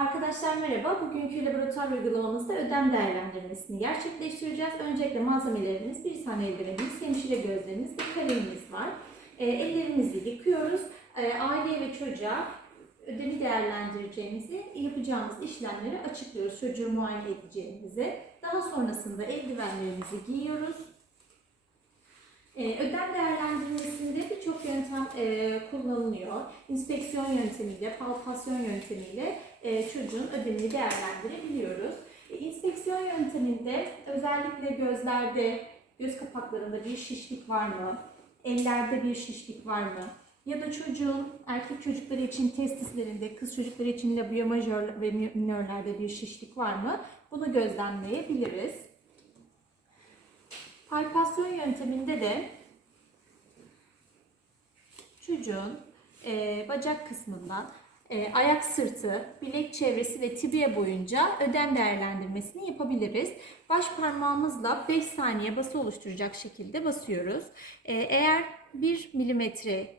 Arkadaşlar merhaba. Bugünkü laboratuvar uygulamamızda ödem değerlendirmesini gerçekleştireceğiz. Öncelikle malzemelerimiz, bir tane eldivenimiz, hemşire gözlerimiz, bir kalemimiz var. E, ellerimizi yıkıyoruz. E, aileye ve çocuğa ödemi değerlendireceğimizi, yapacağımız işlemleri açıklıyoruz. Çocuğu muayene edeceğimizi. Daha sonrasında eldivenlerimizi giyiyoruz. E, ödem değerlendirmesinde birçok e, kullanılıyor. İnspeksiyon yöntemiyle, palpasyon yöntemiyle e, çocuğun ödemini değerlendirebiliyoruz. E, inspeksiyon yönteminde özellikle gözlerde, göz kapaklarında bir şişlik var mı? Ellerde bir şişlik var mı? Ya da çocuğun erkek çocukları için testislerinde, kız çocukları için labia majör ve minörlerde bir şişlik var mı? Bunu gözlemleyebiliriz. Palpasyon yönteminde de çocuğun e, bacak kısmından e, ayak sırtı, bilek çevresi ve tibia boyunca ödem değerlendirmesini yapabiliriz. Baş parmağımızla 5 saniye bası oluşturacak şekilde basıyoruz. E, eğer 1 milimetre,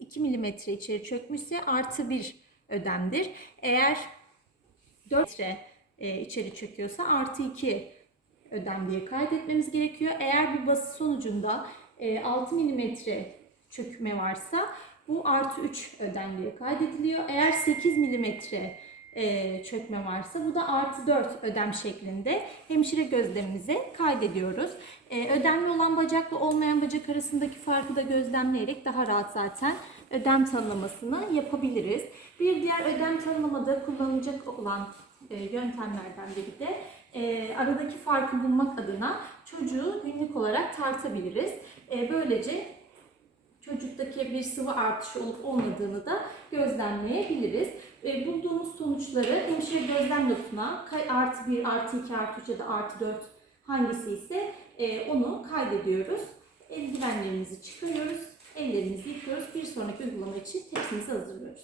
2 milimetre içeri çökmüşse artı 1 ödemdir. Eğer 4 metre e, içeri çöküyorsa artı 2 ödem diye kaydetmemiz gerekiyor. Eğer bir bası sonucunda e, 6 milimetre çökme varsa bu artı 3 ödem diye kaydediliyor. Eğer 8 milimetre e, çökme varsa bu da artı 4 ödem şeklinde hemşire gözlemimize kaydediyoruz. E, ödemli olan bacakla olmayan bacak arasındaki farkı da gözlemleyerek daha rahat zaten ödem tanımlamasını yapabiliriz. Bir diğer ödem tanımlamada kullanılacak olan e, yöntemlerden biri de e, aradaki farkı bulmak adına çocuğu günlük olarak tartabiliriz. E, böylece çocuktaki bir sıvı artışı olup olmadığını da gözlemleyebiliriz. E, bulduğumuz sonuçları hemşire gözlem notuna artı 1, artı 2, artı 3 ya da artı 4 hangisi ise e, onu kaydediyoruz. Eldivenlerimizi çıkarıyoruz, ellerimizi yıkıyoruz. Bir sonraki uygulama için tepsimizi hazırlıyoruz.